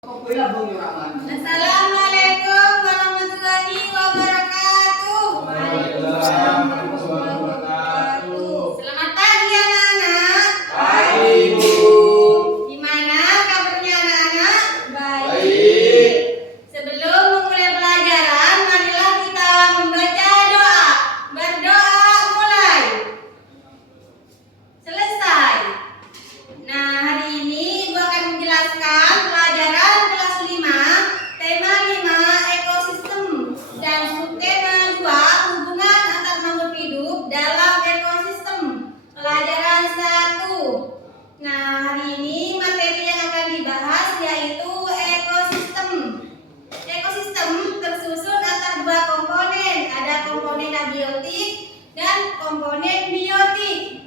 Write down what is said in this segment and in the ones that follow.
Assalamualaikum warahmatullahi wabarakatuh. Waalaikumsalam warahmatullahi wabarakatuh. Selamat pagi anak-anak. Pagi, Ibu. Gimana kabarnya anak-anak? Baik. Sebelum memulai pelajaran, marilah kita membaca doa. Berdoa mulai. Selesai. Nah, hari ini Ibu akan menjelaskan pelajaran kelas 5, tema 5 ekosistem dan subtema 2 hubungan antar makhluk hidup dalam ekosistem. Pelajaran 1. Nah, hari ini materi yang akan dibahas yaitu ekosistem. Ekosistem tersusun atas dua komponen, ada komponen abiotik dan komponen biotik.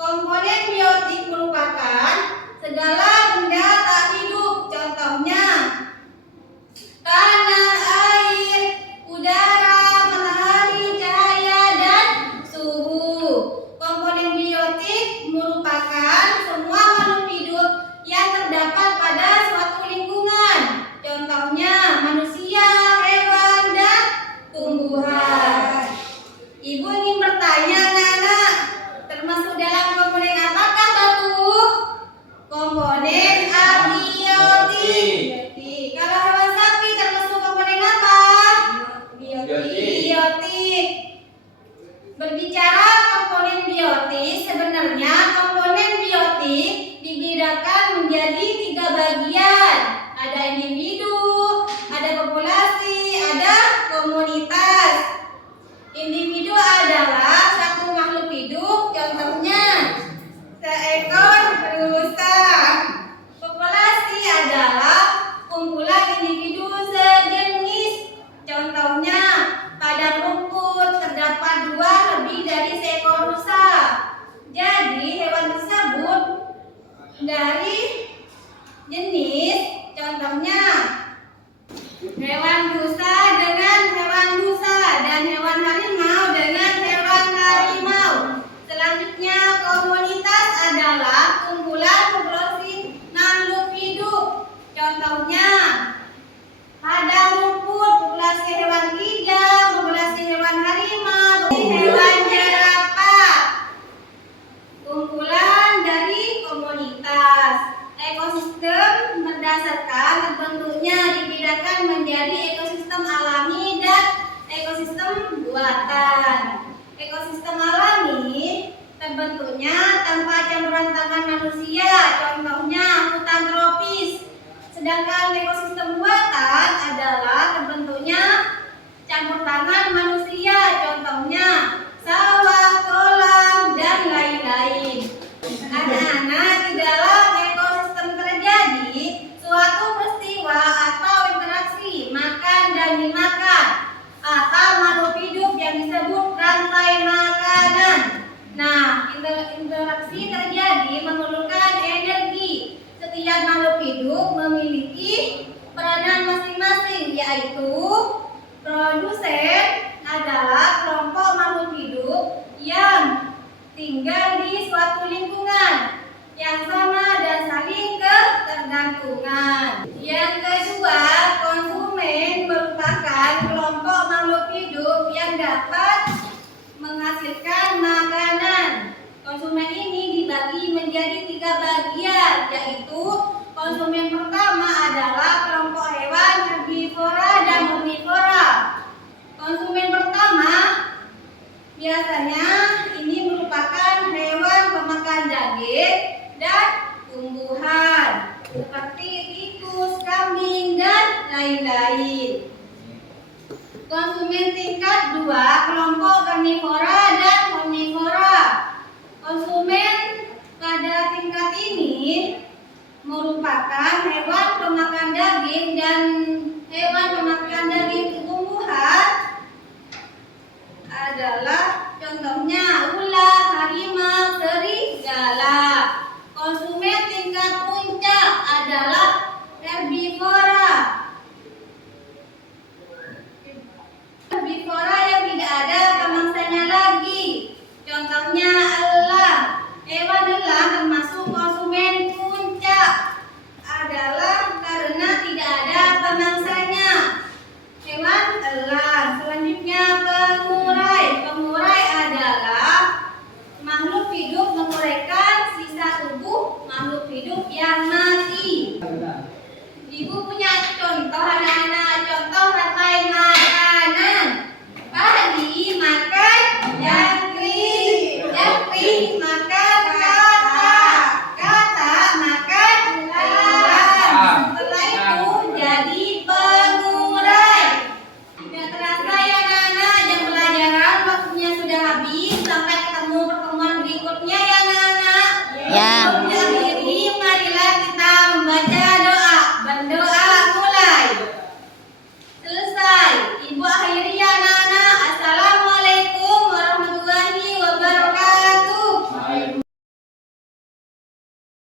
Komponen biotik merupakan segala benda tak hidup, contohnya tanah, air, udara, matahari, cahaya, dan suhu. Komponen biotik merupakan semua makhluk hidup yang terdapat pada suatu lingkungan, contohnya manusia, hewan, dan tumbuhan. Ibu ingin bertanya anak-anak, termasuk dalam komponen apakah batu? Komponen abiotik. Kalau hewan sapi termasuk komponen apa? Biotik. Berbicara komponen biotik, sebenarnya komponen biotik dibedakan menjadi 3 bagian. Ada individu, ada populasi, ada komunitas. Individu adalah satu makhluk hidup, contohnya seekor rusa. Populasi adalah kumpulan individu sejenis, contohnya padang rumput terdapat 2 lebih dari seekor rusa. Jadi hewan tersebut dari jenis, contohnya hewan rusa dengan hewan rusa dan hewan harimau dengan hewan harimau. Selanjutnya komunitas adalah kumpulan populasi makhluk hidup, contohnya padang rumput, populasi hewan kijang, populasi hewan harimau, hewan jerapah. Kumpulan dari komunitas. Ekosistem berdasarkan terbentuknya dibedakan menjadi ekosistem alami dan ekosistem buatan. Ekosistem alami terbentuknya tanpa campuran tangan manusia, contohnya hutan tropis. Sedangkan ekosistem buatan adalah terbentuknya campur tangan manusia, contohnya sawah, kolam, dan lain-lain. Anak-anak, di dalam ekosistem terjadi suatu peristiwa atau interaksi makan dan dimakan atau makhluk hidup yang disebut rantai makanan. Nah, interaksi terjadi memerlukan energi. Setiap makhluk hidup memiliki peranan masing-masing, yaitu produsen adalah kelompok makhluk hidup yang tinggal di suatu lingkungan yang sama dan saling ketergantungan. Yang kedua, konsumen merupakan kelompok makhluk hidup yang dapat menghasilkan makanan. Konsumen ini dibagi menjadi 3 bagian, yaitu konsumen pertama adalah kelompok hewan herbivora dan omnivora. Konsumen pertama biasanya ini merupakan hewan pemakan daging dan tumbuhan seperti tikus, kambing, dan lain-lain. Konsumen tingkat 2 kelompok karnivora dan omnivora. Konsumen pada tingkat ini merupakan hewan pemakan daging dan hewan pemakan daging tumbuhan adalah contohnya